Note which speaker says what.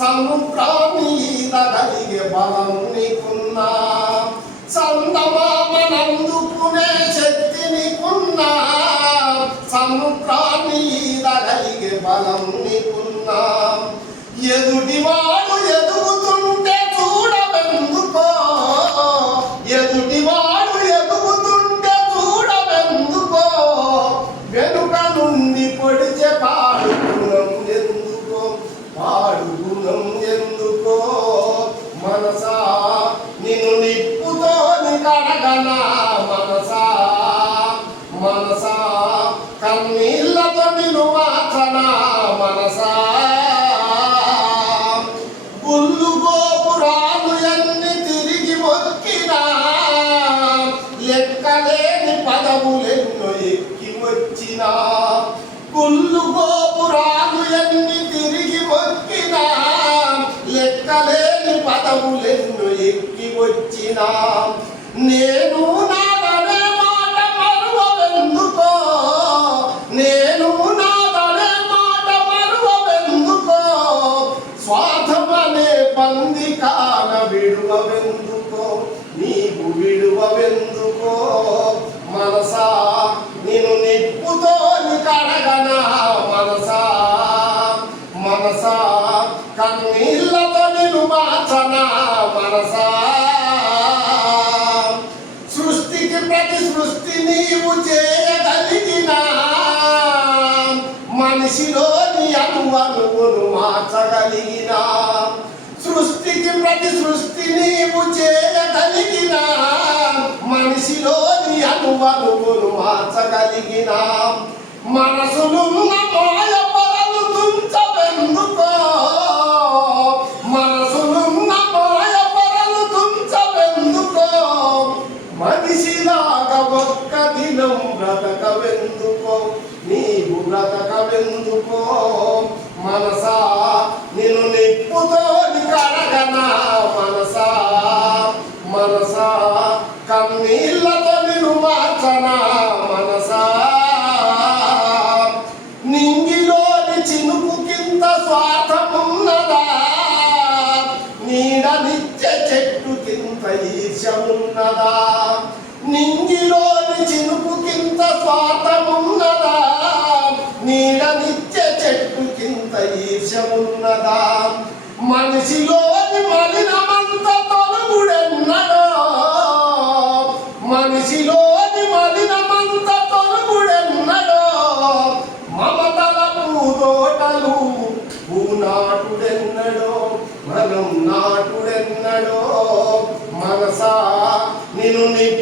Speaker 1: సముద్రాన్ని కలిగే బలం నీకున్నా. చందమామనందుకునే మనసా నిన్ను నిప్పుతో కడగనా మనసా? మనసా కన్నీళ్ళతో నిన్ను మార్చనా మనసా? గుళ్ళు గోపురాలు ఎన్ని తిరిగి మొక్కినా ఎక్కలేని పదవులెన్నో ఎక్కి వచ్చినా. గుళ్ళు గోపురాలు ఎన్ని లెక్కలేని ఎక్కి వచ్చినా నేను నాదనే మాట మరువెందుకో నేను నాదనే మాట మరువెందుకో స్వార్థమనే పంది కాన విడువవెందుకో? నీవు మనసా నేను నిప్పుతో కడగ నీవు చేయగలిగినా మనిషిలోని అనువనువును మార్చగలిగిన. సృష్టికి ప్రతి సృష్టి నీవు చేయగలిగిన మనిషిలోని అనువనువును మార్చగలిగిన. మనసులున్న మాయ పొరలు తుంచవెందుకో? బ్రతకవెందుకో? నీవు బ్రతకవెందుకో? మనసా నిన్ను నిప్పుతో కడగనా? మనసా మనసా కన్నీళ్ళతో నిన్ను మార్చనా? మనసా నింగిలోని చినుకు కింద స్వార్థమున్నదా నిత్య చెట్టు కింద ఈర్షమున్నదా నింగిలోని చినుకు కింద స్వార్థమున్నదా? నీడనిచ్చే చెట్టు కింద ఈర్షమున్నదా మనిషిలోని మలినమంత తొలగుడెన్నడో? మనిషిలోని మలినమంత తొలగుడెన్నడో? మమతల పూదోటలు పూనాటుడెన్నడో మనం నాటుడెన్నడో? మనసా నిన్ను నిప్పుతో